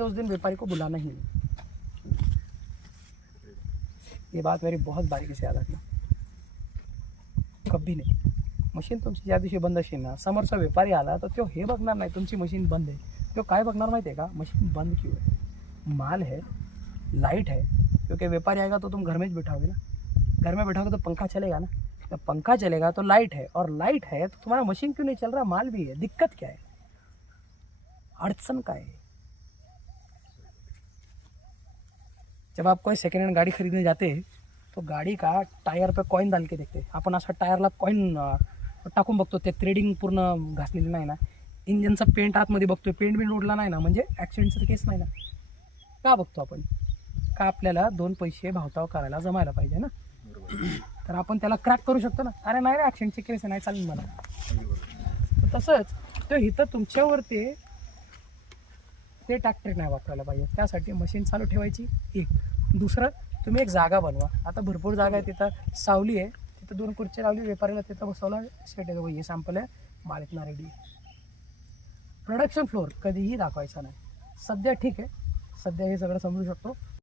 उस दिन व्यापारी को बुलाना ही नहीं। ये बात मेरी बहुत बारीकी से याद रखना, कभी नाही। मशीन तुमची ज्या दिवशी बंद असेल ना, समोरचा व्यापारी आला तर तो हे बघणार नाही तुमची मशीन बंद आहे, तो काय बघणार माहिती आहे का, मशीन बंद क्यों है, माल है, लाइट है, क्योंकि व्यापारी आएगा तो तुम घर में ही बैठाओगे ना, घर में बैठाओगे तो पंखा चलेगा ना, जब पंखा चलेगा तो लाइट है, और लाइट है तो तुम्हारा मशीन क्यों नहीं चल रहा, माल भी है, दिक्कत क्या है, अड़चन का है। जब आप कोई सेकेंड हैंड गाड़ी खरीदने जाते हैं तो गाड़ी का टायर पे कॉइन डाल के देखते, आपण असा टायरला कॉइन टाकून बघतो, ते थ्रेडिंग पूर्ण घासलेलं नाही ना, इंजनचा पेंट आतमध्ये बघतोय, पेंट बिंट उडला नाही ना, म्हणजे ॲक्सिडेंटचा केस नाही ना, का बघतो आपण, का आपल्याला 2 पैसे भावताव करायला जमायला पाहिजे ना, तर आपण त्याला क्रॅक करू शकतो ना, अरे नाही रे ॲक्सिडेंटचे केस नाही चालेल मला, तर तसंच तो इथं तुमच्यावरती ते टॅक्ट्रिक नाही वापरायला पाहिजे, त्यासाठी मशीन चालू ठेवायची एक, दुसरं तुम्ही एक जागा बनवा, आता भरपूर जागा आहे, तिथं सावली आहे, तिथं 2 खुर्ची लावली, व्यापारीला तिथं बसवला, सेट आहे, हे सॅम्पल आहे, माल इतना रेडी। प्रोडक्शन फ्लोअर कधीही दाखवायचा नाही, सध्या ठीक आहे, सध्या हे सगळं समजू शकतो,